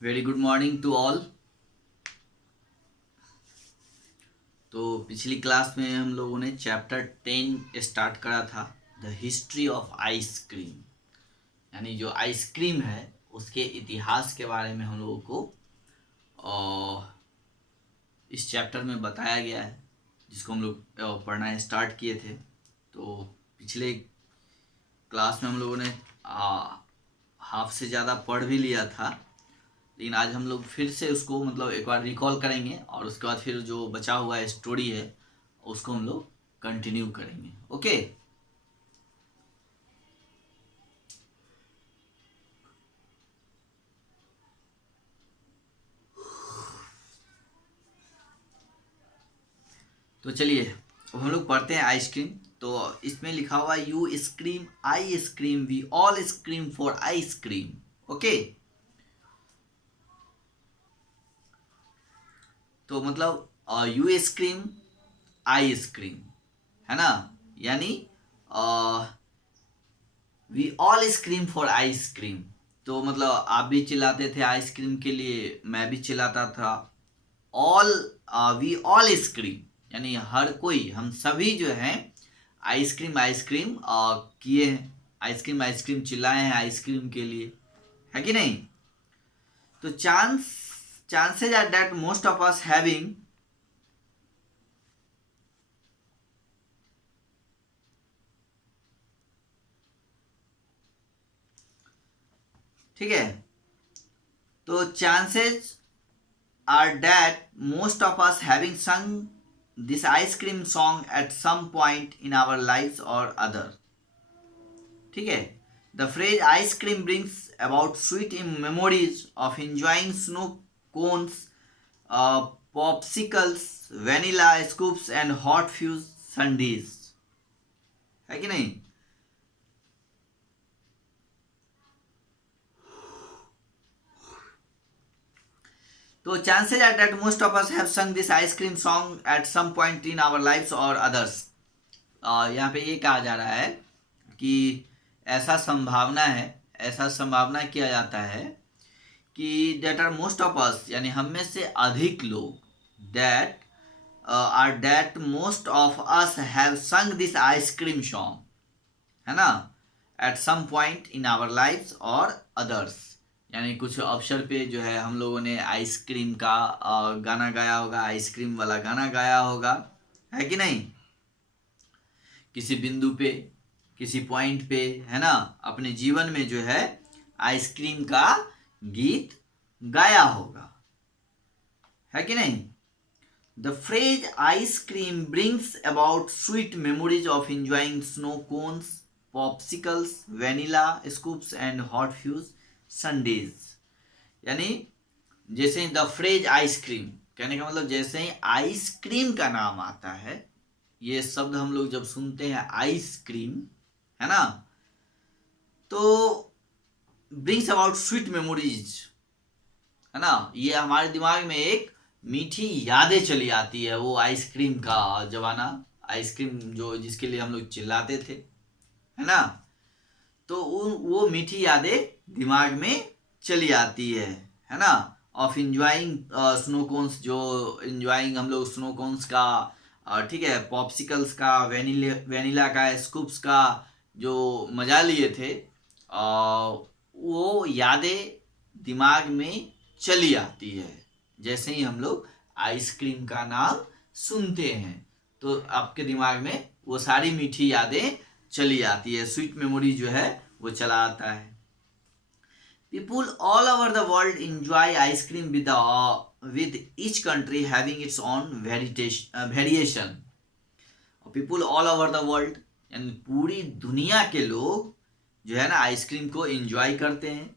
Very good morning to all. तो पिछली class में हम लोगों ने चैप्टर 10 स्टार्ट करा था, द हिस्ट्री ऑफ आइसक्रीम। यानी जो आइसक्रीम है उसके इतिहास के बारे में हम लोगों को इस चैप्टर में बताया गया है, जिसको हम लोग पढ़ना स्टार्ट किए थे। तो पिछले क्लास में हम लोगों ने हाफ से ज़्यादा पढ़ भी लिया था, लेकिन आज हम लोग फिर से उसको मतलब एक बार रिकॉल करेंगे और उसके बाद फिर जो बचा हुआ स्टोरी है उसको हम लोग कंटिन्यू करेंगे। ओके, तो चलिए अब हम लोग पढ़ते हैं आइसक्रीम। तो इसमें लिखा हुआ you scream I scream we all scream for ice cream. Okay, तो मतलब यू स्क्रीम आई स्क्रीम है ना, यानी we all scream for ice cream. तो मतलब आप भी चिल्लाते थे आइसक्रीम के लिए, मैं भी चिल्लाता था। ऑल वी ऑल स्क्रीम यानी हर कोई, हम सभी जो हैं आइसक्रीम आइसक्रीम किए हैं, आइसक्रीम आइसक्रीम चिल्लाए हैं आइसक्रीम के लिए, है कि नहीं। तो chances are that most of us having, ठीक है, तो chances are that most of us having sung this ice cream song at some point in our lives or other. ठीक है, the phrase ice cream brings about sweet memories of enjoying snow cones, popsicles, vanilla scoops and hot fuzz sundaes, है कि नहीं। तो chances are that most of us have sung this ice cream song at some point in our lives or others. यहाँ पे ये कहा जा रहा है कि ऐसा संभावना है, ऐसा संभावना किया जाता है कि that are most of us यानी हम में से अधिक लोग, that most of us have sung this ice cream song, है ना, at some point in our lives और अदर्स। यानी कुछ अवसर पे जो है हम लोगों ने आइसक्रीम का गाना गाया होगा, आइसक्रीम वाला गाना गाया होगा, है कि नहीं। किसी बिंदु पे, किसी पॉइंट पे, है ना, अपने जीवन में जो है आइसक्रीम का गीत गाया होगा, है कि नहीं। The phrase ice cream brings about sweet memories of enjoying snow cones, popsicles, vanilla scoops and hot fudge sundaes. यानी जैसे द फ्रेज आइसक्रीम कहने का मतलब जैसे ही आइसक्रीम का नाम आता है, ये शब्द हम लोग जब सुनते हैं आइसक्रीम, है ना, तो ब्रिंग्स अबाउट स्वीट मेमोरीज, है ना, ये हमारे दिमाग में एक मीठी यादें चली आती है। वो आइसक्रीम का जमाना, आइसक्रीम जो जिसके लिए हम लोग चिल्लाते थे, है ना, तो वो मीठी यादें दिमाग में चली आती है ना। ऑफ इंजॉइंग स्नो कोन्स, जो इंजॉइंग हम लोग स्नो कोन्स का, ठीक है, पॉप्सिकल्स का, वेनिला का, स्कूप्स का जो मजा लिए थे, वो यादें दिमाग में चली आती है जैसे ही हम लोग आइसक्रीम का नाम सुनते हैं। तो आपके दिमाग में वो सारी मीठी यादें चली आती है, स्वीट मेमोरी जो है वो चला आता है। People all over the world enjoy ice cream with each country having its own variation. People all over the world यानी पूरी दुनिया के लोग जो है ना आइसक्रीम को एंजॉय करते हैं।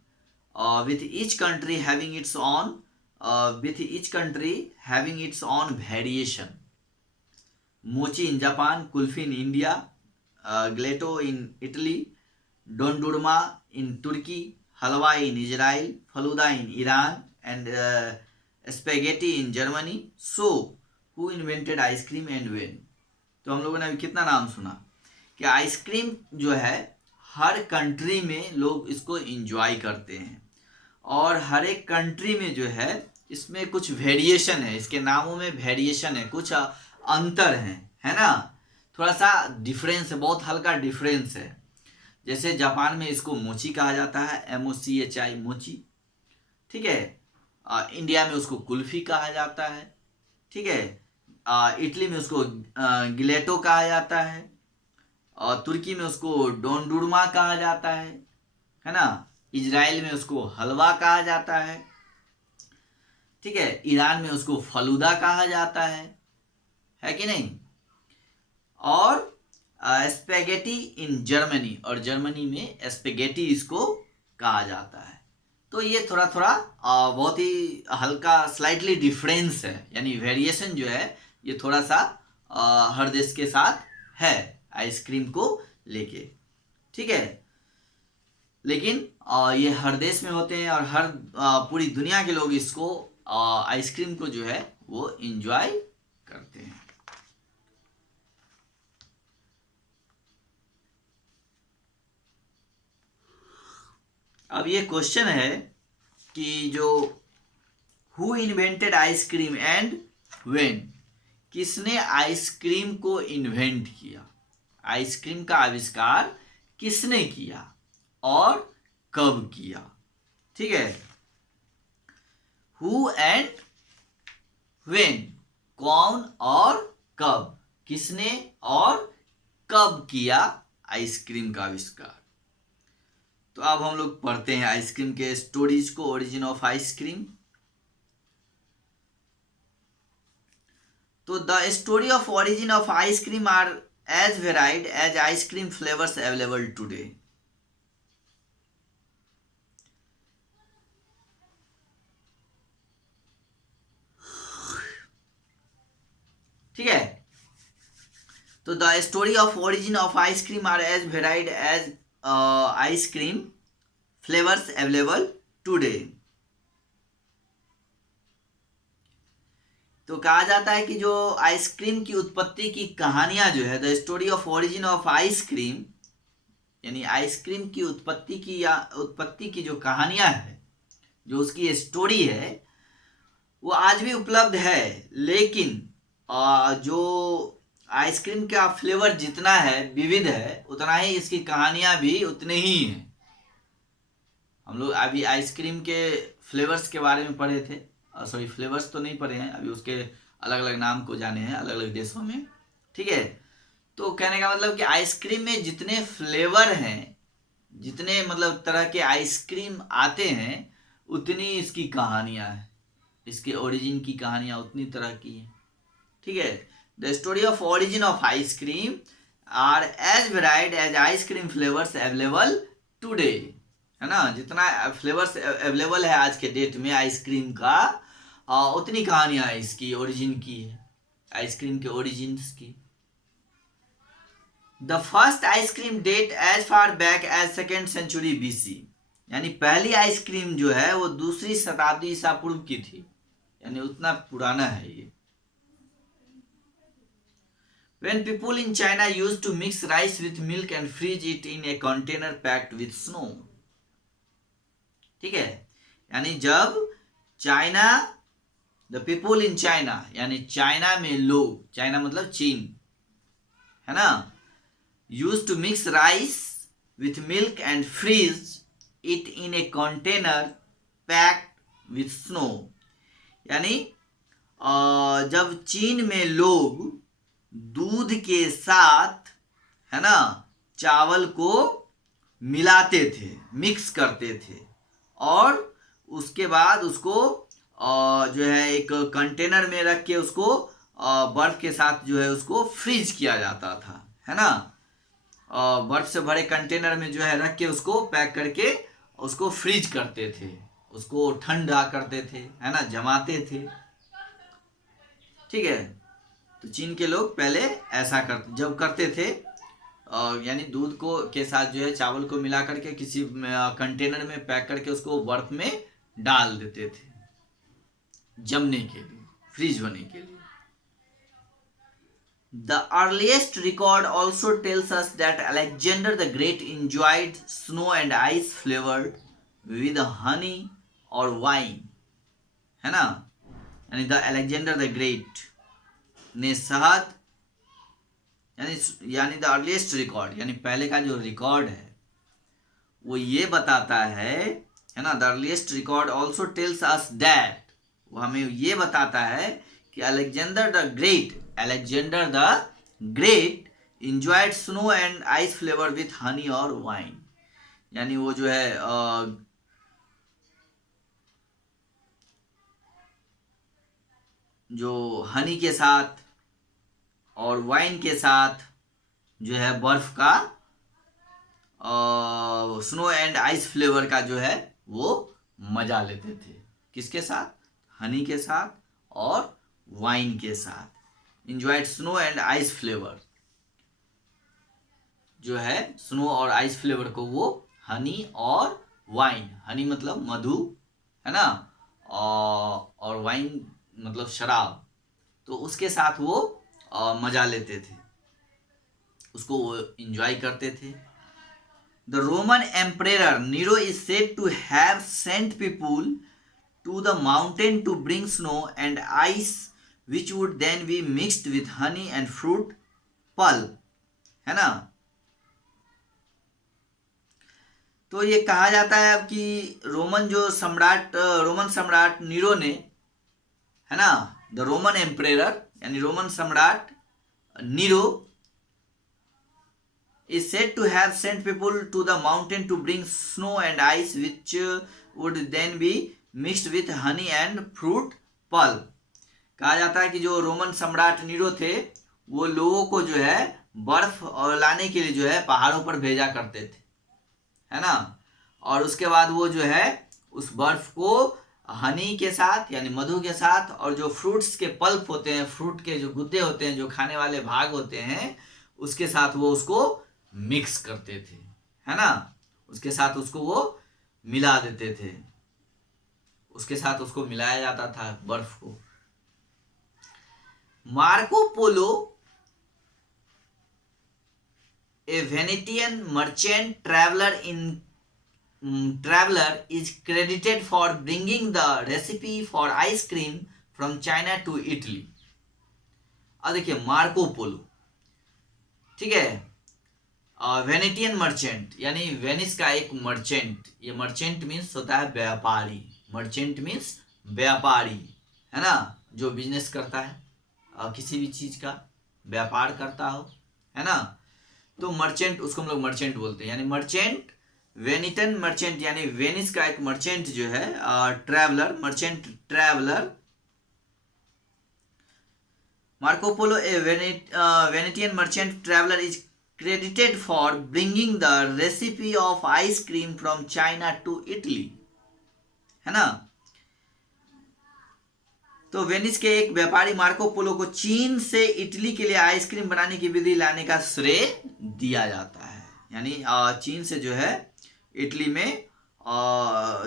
With each country having its own, with each country having its own variation. Mochi in Japan, kulfi in India, gelato in Italy, dondurma in Turkey, halwa in Israel, falooda in Iran and spaghetti in Germany. So who invented ice cream and when. तो हम लोगों ने अभी कितना नाम सुना कि ice cream जो है हर कंट्री में लोग इसको इंजॉय करते हैं, और हर एक कंट्री में जो है इसमें कुछ वेरिएशन है, इसके नामों में वेरिएशन है, कुछ अंतर है ना, थोड़ा सा डिफरेंस है, बहुत हल्का डिफरेंस है। जैसे जापान में इसको मोची कहा जाता है, MOCHI, मोची। ठीक है। इंडिया में उसको कुल्फी कहा जाता है। ठीक है। इटली में उसको गिलेटो कहा जाता है, और तुर्की में उसको डोंडुरमा कहा जाता है ना। इजराइल में उसको हलवा कहा जाता है। ठीक है। ईरान में उसको फलूदा कहा जाता है कि नहीं। और स्पेगेटी इन जर्मनी, और जर्मनी में स्पेगेटी इसको कहा जाता है। तो ये थोड़ा थोड़ा बहुत ही हल्का स्लाइटली डिफरेंस है, यानी वेरिएशन जो है ये थोड़ा सा हर देश के साथ है आइसक्रीम को लेके। ठीक है। लेकिन ये हर देश में होते हैं, और हर पूरी दुनिया के लोग इसको आइसक्रीम को जो है वो एंजॉय करते हैं। अब ये क्वेश्चन है कि जो who invented ice cream and when, किसने आइसक्रीम को इन्वेंट किया, आइसक्रीम का आविष्कार किसने किया और कब किया। ठीक है। हु एंड व्हेन, कौन और कब, किसने और कब किया आइसक्रीम का आविष्कार। तो अब हम लोग पढ़ते हैं आइसक्रीम के स्टोरीज को, ओरिजिन ऑफ आइसक्रीम। तो the story of origin of ice cream are as varied as ice cream flavours available today. ठीक है। तो the story of origin of ice cream are as varied as ice cream flavours available today. तो कहा जाता है कि जो आइसक्रीम की उत्पत्ति की कहानियां जो है, the story of origin of ice cream, यानी आइसक्रीम की उत्पत्ति की या उत्पत्ति की जो कहानियां है, जो उसकी स्टोरी है, वो आज भी उपलब्ध है। लेकिन जो आइसक्रीम का फ्लेवर जितना है विविध है, उतना ही इसकी कहानियां भी उतने ही हैं। हम लोग अभी आइसक्रीम के फ्लेवर्स के बारे में पढ़े थे, सॉरी फ्लेवर्स तो नहीं पढ़े हैं अभी, उसके अलग अलग नाम को जाने हैं अलग अलग देशों में। ठीक है। तो कहने का मतलब कि आइसक्रीम में जितने फ्लेवर हैं, जितने मतलब तरह के आइसक्रीम आते हैं, उतनी इसकी कहानियां हैं, इसके ओरिजिन की कहानियां उतनी तरह की हैं। ठीक है। The story of origin of ice cream are as varied as ice cream flavours available today, है ना। जितना फ्लेवर्स अवेलेबल है आज के डेट में आइसक्रीम का, उतनी कहानियां इसकी ओरिजिन की है, आइसक्रीम के ओरिजिन्स की। The first ice cream date as far back as 2nd century BC, यानी पहली आइसक्रीम जो है वो 2री शताब्दी ईसा पूर्व की थी, यानी उतना पुराना है ये। When people in China used to mix rice with milk and freeze it in a container packed with snow. ठीक है। यानी जब China, the people in China, यानी चाइना में लोग, चाइना मतलब चीन, है ना, use to mix rice with milk and freeze it in a container packed with snow, यानी जब चीन में लोग दूध के साथ, है ना, चावल को मिलाते थे, मिक्स करते थे, और उसके बाद उसको जो है एक कंटेनर में रख के उसको बर्फ के साथ जो है उसको फ्रीज किया जाता था, है ना। बर्फ से भरे कंटेनर में जो है रख के उसको पैक करके उसको फ्रीज करते थे, उसको ठंडा करते थे, है ना, जमाते थे। ठीक है। तो चीन के लोग पहले ऐसा जब करते थे, यानी दूध को के साथ जो है चावल को मिला करके किसी कंटेनर में पैक करके उसको बर्फ में डाल देते थे जमने के लिए, फ्रीज होने के लिए। The earliest record also tells us that Alexander the Great enjoyed snow and ice flavored with honey और वाइन, है ना, यानी द अलेक्जेंडर द ग्रेट ने शहद, यानी द अर्लीस्ट रिकॉर्ड, यानी पहले का जो रिकॉर्ड है वो ये बताता है ना, the earliest record also tells us that, वो हमें ये बताता है कि Alexander the great enjoyed snow and ice flavour with Honey और वाइन, यानी वो जो है जो हनी के साथ और वाइन के साथ जो है बर्फ का स्नो एंड आइस फ्लेवर का जो है वो मजा लेते थे। किसके साथ? हनी के साथ और वाइन के साथ। Enjoyed snow and ice flavour, जो है स्नो और आइस फ्लेवर को वो हनी और वाइन, हनी मतलब मधु, है ना, और वाइन मतलब शराब, तो उसके साथ वो मजा लेते थे, उसको वो इंजॉय करते थे। The Roman emperor Nero is said to have sent people to the mountain to bring snow and ice which would then be mixed with honey and fruit pulp, है ना। तो ये कहा जाता है कि रोमन सम्राट नीरो ने, है ना, द रोमन एम्परर यानी रोमन सम्राट Nero is said to have sent people to the mountain to bring snow and ice which would then be mixed with honey and fruit pulp। कहा जाता है कि जो रोमन सम्राट नीरो थे वो लोगों को जो है बर्फ और लाने के लिए जो है पहाड़ों पर भेजा करते थे, है ना, और उसके बाद वो जो है उस बर्फ को हनी के साथ यानी मधु के साथ और जो फ्रूट्स के पल्प होते हैं, फ्रूट के जो गुद्दे होते हैं, जो खाने वाले भाग होते हैं, उसके साथ वो उसको मिक्स करते थे, है ना, उसके साथ उसको वो मिला देते थे, उसके साथ उसको मिलाया जाता था बर्फ को। Marco Polo A Venetian merchant traveler is credited for bringing the recipe for ice cream from China to Italy। अब देखिए मार्को पोलो, ठीक है, वेनेटियन मर्चेंट यानी वेनिस का एक मर्चेंट, ये मर्चेंट मीन्स होता है व्यापारी, मर्चेंट मीन्स व्यापारी, है ना, जो बिजनेस करता है किसी भी चीज का व्यापार करता हो, है ना, तो मर्चेंट उसको हम लोग मर्चेंट बोलते हैं, यानी मर्चेंट वेनिटन मर्चेंट यानी वेनिस का एक मर्चेंट जो है traveller, merchant traveller. Marco Polo A Venetian merchant traveller is credited for bringing the recipe of ice cream from China to Italy, है ना। तो वेनिस के एक व्यापारी मार्को पोलो को चीन से इटली के लिए आइसक्रीम बनाने की विधि लाने का श्रेय दिया जाता है, यानी चीन से जो है इटली में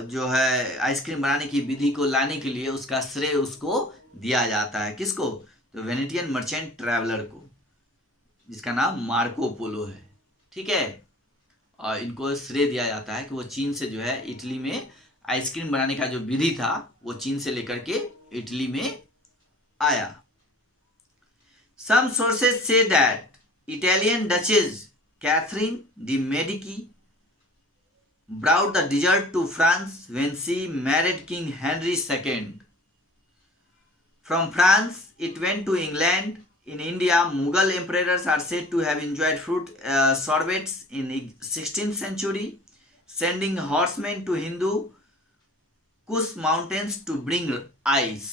जो है आइसक्रीम बनाने की विधि को लाने के लिए उसका श्रेय उसको दिया जाता है। किसको? तो वेनेटियन मर्चेंट ट्रैवलर को, जिसका नाम मार्को पोलो है, ठीक है, और इनको श्रेय दिया जाता है कि वो चीन से जो है इटली में आइसक्रीम बनाने का जो विधि था वो चीन से लेकर के इटली में आया। सम सोर्सेज से that Italian duchess Catherine de Medici brought the dessert to France when she married King Henry II. From France it went to England. In India, Mughal emperors are said to have enjoyed fruit sorbets in 16th century, sending horsemen to Hindu Kush mountains to bring ice।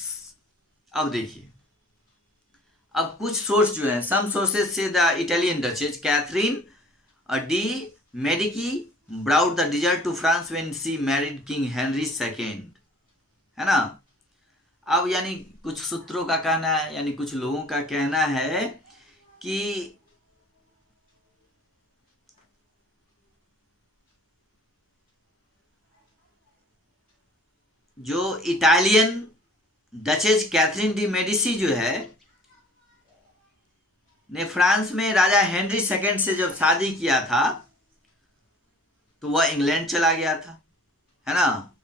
अब देखिए, अब कुछ source जो है, some sources से the Italian duchess Catherine de Medici brought the dessert to France when she married King Henry II, है ना। अब यानी कुछ सूत्रों का कहना है, यानी कुछ लोगों का कहना है कि जो Italian duchess Catherine de Medici जो है ने फ्रांस में राजा हेनरी सेकंड से जब शादी किया था तो वह इंग्लैंड चला गया था, है ना,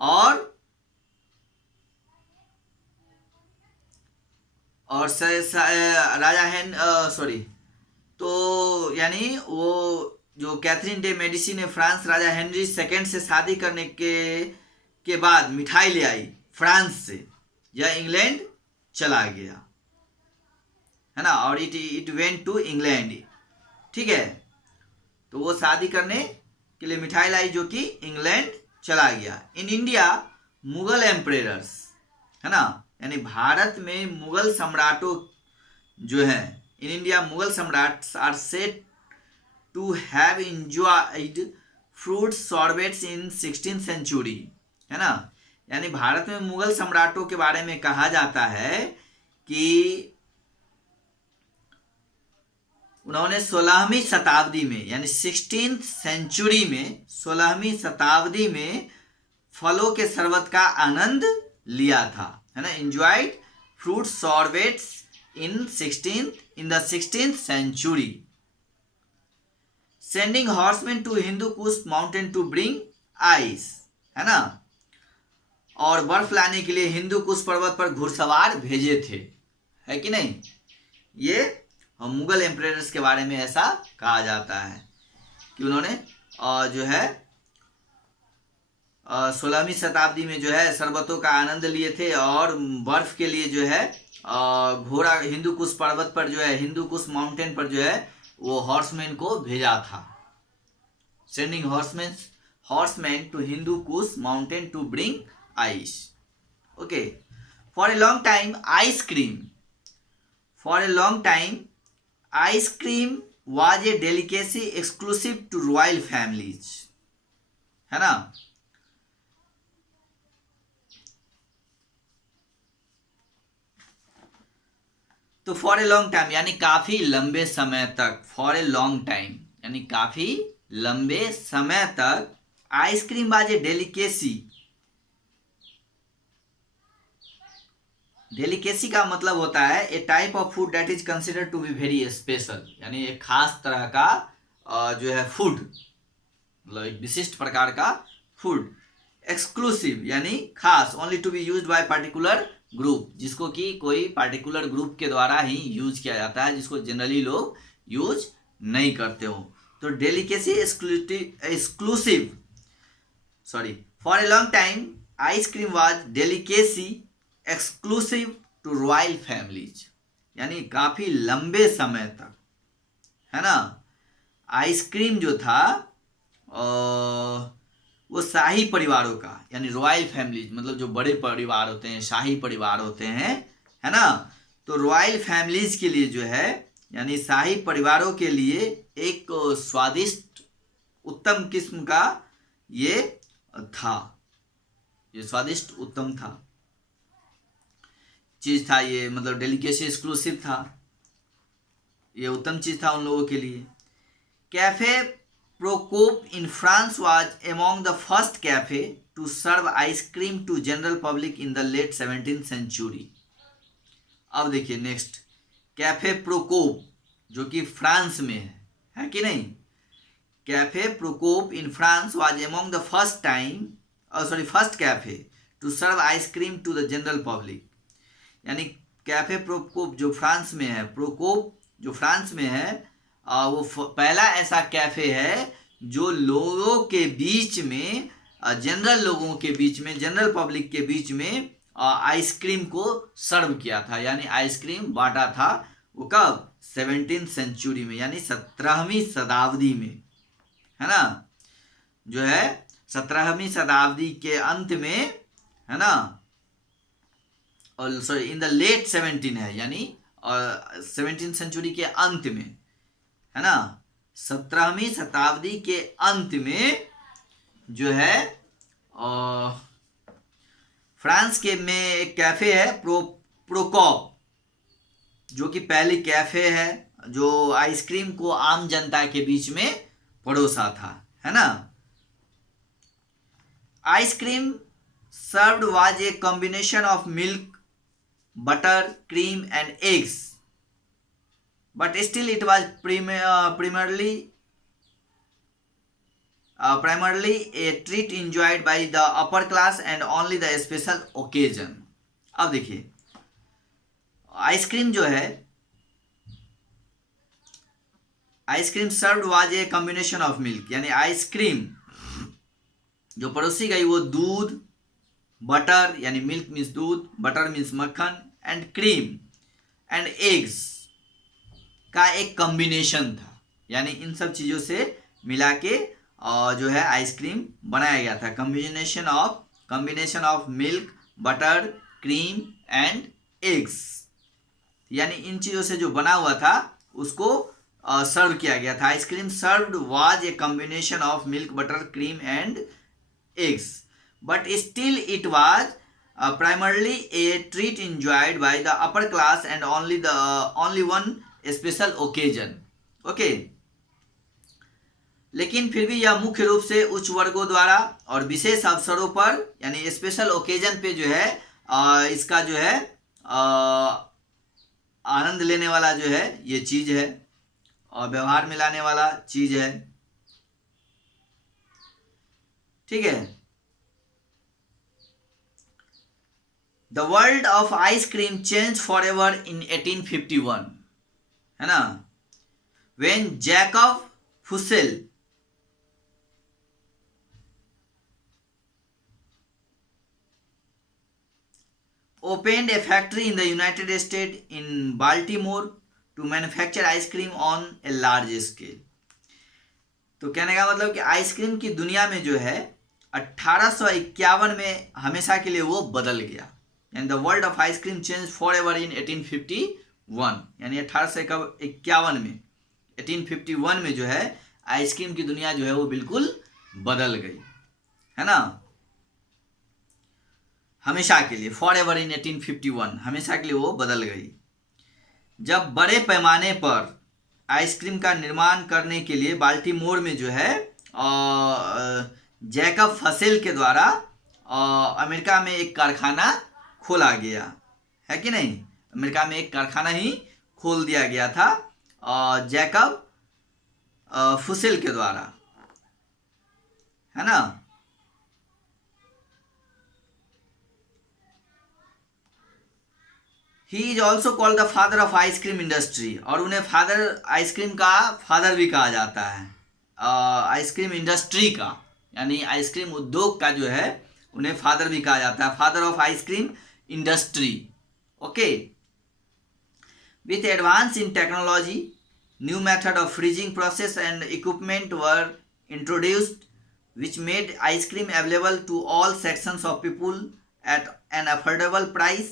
और राजा हेन सॉरी, तो यानी वो जो कैथरीन डे मेडिसी ने फ्रांस राजा हेनरी सेकेंड से शादी करने के बाद मिठाई ले आई फ्रांस से, यह इंग्लैंड चला गया, है ना, और इट वेंट टू इंग्लैंड, ठीक है। तो वो शादी करने के लिए मिठाई लाई जो कि इंग्लैंड चला गया। इन इंडिया मुगल एम्परेरर्स, है ना, यानी भारत में मुगल सम्राटों जो है, इन इंडिया मुगल सम्राट्स are said to have enjoyed fruit sorbets in 16th century, है ना, यानी भारत में मुगल सम्राटों के बारे में कहा जाता है कि उन्होंने 16वीं शताब्दी में, यानी 16th सेंचुरी में, 16वीं शताब्दी में फलों के शरबत का आनंद लिया था, है ना, enjoyed fruit sorbets in the 16th century, sending horseman to Hindu Kush mountain to bring ice, है ना, और बर्फ लाने के लिए हिंदू कुश पर्वत पर घुड़सवार भेजे थे, है कि नहीं। ये मुगल एम्परेटर्स के बारे में ऐसा कहा जाता है कि उन्होंने जो है 16वीं शताब्दी में जो है शरबतों का आनंद लिए थे, और बर्फ के लिए जो है घोड़ा हिंदू कुश पर्वत पर जो है, हिंदू कुश माउंटेन पर जो है वो हॉर्समैन को भेजा था, sending horseman to Hindu Kush mountain to bring ice. Okay, for a long time ice cream was a delicacy exclusive to royal families, है ना। तो फॉर ए लॉन्ग टाइम यानी काफी लंबे समय तक, फॉर ए लॉन्ग टाइम यानी काफी लंबे समय तक आइसक्रीम वाज ए डेलिकेसी का मतलब होता है a type of food that is considered to be very special, यानी एक खास तरह का जो है फूड, मतलब एक विशिष्ट प्रकार का फूड। एक्सक्लूसिव यानी खास, only to be used by particular group, जिसको कि कोई पर्टिकुलर ग्रुप के द्वारा ही यूज किया जाता है, जिसको जनरली लोग यूज नहीं करते हो। तो delicacy exclusive, sorry, for a long time ice cream was delicacy exclusive to royal families, यानी काफी लंबे समय तक, है ना, आइसक्रीम जो था वो शाही परिवारों का, यानी रॉयल फैमिलीज मतलब जो बड़े परिवार होते हैं, शाही परिवार होते हैं, है ना, तो रॉयल फैमिलीज के लिए जो है, यानी शाही परिवारों के लिए एक स्वादिष्ट उत्तम किस्म का ये था, ये स्वादिष्ट उत्तम था चीज था ये, मतलब डेलिकेसी एक्सक्लूसिव था, ये उत्तम चीज था उन लोगों के लिए। Cafe Procope in France was among the first cafe to serve ice cream to general public in the late 17th century. अब देखिए नेक्स्ट, कैफे प्रोकोप जो कि फ्रांस में है कि नहीं, cafe Procope in France was among the first cafe to serve ice cream to the general public, यानी cafe Procope जो फ्रांस में है, प्रोकोप जो फ्रांस में है, वो पहला ऐसा कैफे है जो लोगों के बीच में, जनरल लोगों के बीच में, जनरल पब्लिक के बीच में आइसक्रीम को सर्व किया था, यानी आइसक्रीम बांटा था। वो कब? 17th सेंचुरी में, यानी 17वीं शताब्दी में, है ना, जो है 17वीं शताब्दी के अंत में, है ना, और सॉरी इन द लेट 17 है, यानी 17th सेंचुरी के अंत में, है ना, 17वीं शताब्दी के अंत में जो है फ्रांस के में एक कैफे है प्रोकोप, जो कि पहली कैफे है जो आइसक्रीम को आम जनता के बीच में परोसा था, है ना। Ice cream served was a combination of milk, butter, cream and eggs, but still it was primarily primarily A treat enjoyed by the upper class and only the special occasion. अब देखिए आइसक्रीम जो है, ice cream served was a combination of milk, यानी ice cream जो परोसी गई वो दूध, बटर यानी मिल्क मीन्स दूध, बटर मीन्स मक्खन, एंड क्रीम एंड एग्स का एक कॉम्बिनेशन था। यानी इन सब चीज़ों से मिला के जो है आइसक्रीम बनाया गया था। Combination of milk, butter, cream and eggs, यानी इन चीज़ों से जो बना हुआ था उसको सर्व किया गया था। Ice cream served was a combination of milk, butter, cream and eggs, but still it was primarily a treat enjoyed by the upper class and only one special occasion. Okay. लेकिन फिर भी यह मुख्य रूप से उच्च वर्गों द्वारा और विशेष अवसरों पर यानी स्पेशल ओकेजन पे जो है इसका जो है आनंद लेने वाला जो है ये चीज है और व्यवहार में लाने वाला चीज है। ठीक है। The world of ice cream change forever in 1851, है ना, when Jacob Fussell opened a factory in the United States in Baltimore to manufacture ice cream on a large scale. तो कहने का मतलब कि आइसक्रीम की दुनिया में जो है 1851 में हमेशा के लिए वो बदल गया। यानी the world of ice cream change forever in 1851, यानी 1851 में 1851 में जो है आइसक्रीम की दुनिया जो है वो बिल्कुल बदल गई, है ना, हमेशा के लिए। फॉर एवर इन 1851, हमेशा के लिए वो बदल गई। जब बड़े पैमाने पर आइसक्रीम का निर्माण करने के लिए बाल्टीमोर में जो है जैकब फसेल के द्वारा अमेरिका में एक कारखाना खोला गया, है कि नहीं, अमेरिका में एक कारखाना ही खोल दिया गया था जैकब फसेल के द्वारा, है ना। He is also called the father of ice cream industry, और उन्हें फादर, आइसक्रीम का फादर भी कहा जाता है, आइसक्रीम इंडस्ट्री का, यानी आइसक्रीम उद्योग का जो है उन्हें फादर भी कहा जाता है, father of ice cream industry. Okay. With advance in technology, new method of freezing process and equipment were introduced which made ice cream available to all sections of people at an affordable price.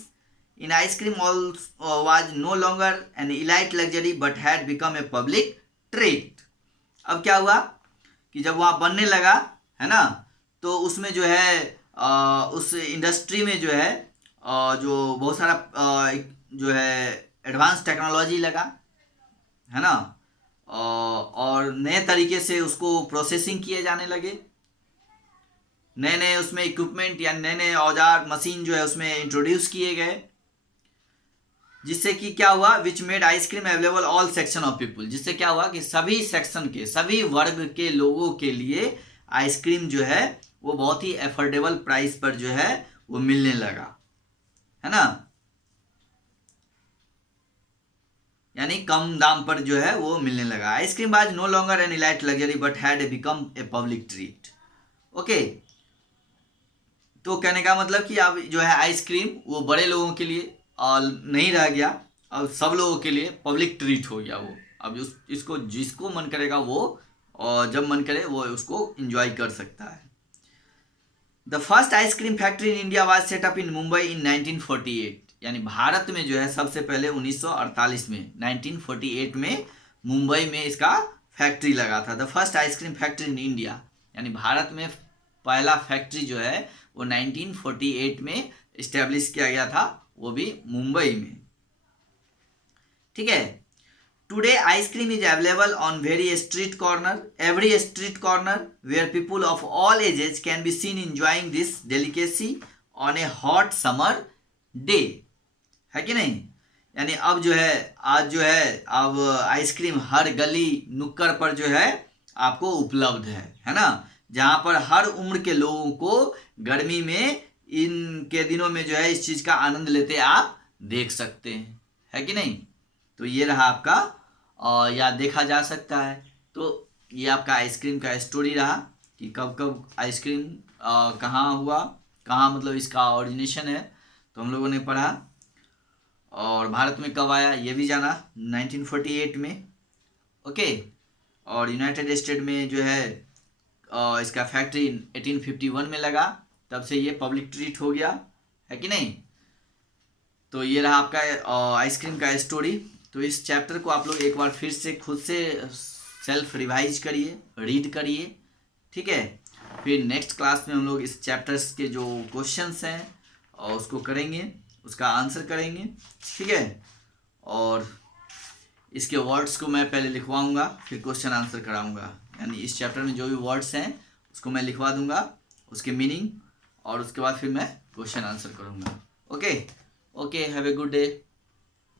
In ice cream was no longer an elite luxury but had become a public treat. अब क्या हुआ कि जब वहाँ बनने लगा, है ना, तो उसमें जो है उस इंडस्ट्री में जो है जो बहुत सारा जो है एडवांस टेक्नोलॉजी लगा, है ना, और नए तरीके से उसको प्रोसेसिंग किए जाने लगे, नए नए उसमें इक्विपमेंट या नए नए औजार मशीन जो है उसमें इंट्रोड्यूस किए गए, जिससे कि क्या हुआ, which made ice cream available all section of people, जिससे क्या हुआ कि सभी सेक्शन के, सभी वर्ग के लोगों के लिए आइसक्रीम जो है वो बहुत ही अफोर्डेबल प्राइस पर जो है वो मिलने लगा, है ना, यानी कम दाम पर जो है वो मिलने लगा। Ice cream was no longer an elite luxury but had become a public treat. Okay. तो कहने का मतलब कि अब जो है आइसक्रीम वो बड़े लोगों के लिए नहीं रह गया, अब सब लोगों के लिए पब्लिक ट्रीट हो गया वो। अब इसको जिसको मन करेगा वो और जब मन करे वो उसको एंजॉय कर सकता है। The first ice cream factory in India was set up in Mumbai in 1948, यानी भारत में जो है सबसे पहले 1948 में 1948 में मुंबई में इसका फैक्ट्री लगा था। The first ice cream factory in India, यानी भारत में पहला फैक्ट्री जो है वो 1948 में इस्टेब्लिश किया गया था, वो भी मुंबई में। ठीक है। Today ice cream is available on very street corner, every street corner where people of all ages can be seen enjoying this delicacy on a hot summer day, है कि नहीं। यानी अब जो है आज जो है अब आइसक्रीम हर गली नुक्कड़ पर जो है आपको उपलब्ध है ना, जहाँ पर हर उम्र के लोगों को गर्मी में इनके दिनों में जो है इस चीज़ का आनंद लेते आप देख सकते हैं, है कि नहीं। तो ये रहा आपका या देखा जा सकता है। तो ये आपका आइसक्रीम का स्टोरी रहा कि कब कब आइसक्रीम कहाँ हुआ, कहाँ मतलब इसका ओरिजिनेशन है, तो हम लोगों ने पढ़ा। और भारत में कब आया ये भी जाना, 1948 में। ओके। और यूनाइटेड स्टेट में जो है इसका फैक्ट्री 1851 में लगा, तब से ये पब्लिक ट्रीट हो गया, है कि नहीं। तो ये रहा आपका आइसक्रीम का स्टोरी। तो इस चैप्टर को आप लोग एक बार फिर से खुद से सेल्फ रिवाइज करिए, रीड करिए, ठीक है। फिर नेक्स्ट क्लास में हम लोग इस चैप्टर्स के जो क्वेश्चंस हैं और उसको करेंगे, उसका आंसर करेंगे, ठीक है। और इसके वर्ड्स को मैं पहले लिखवाऊंगा, फिर क्वेश्चन आंसर कराऊंगा। यानी इस चैप्टर में जो भी वर्ड्स हैं उसको मैं लिखवा दूंगा, उसके मीनिंग, और उसके बाद फिर मैं क्वेश्चन आंसर करूंगा। Okay, have a good day.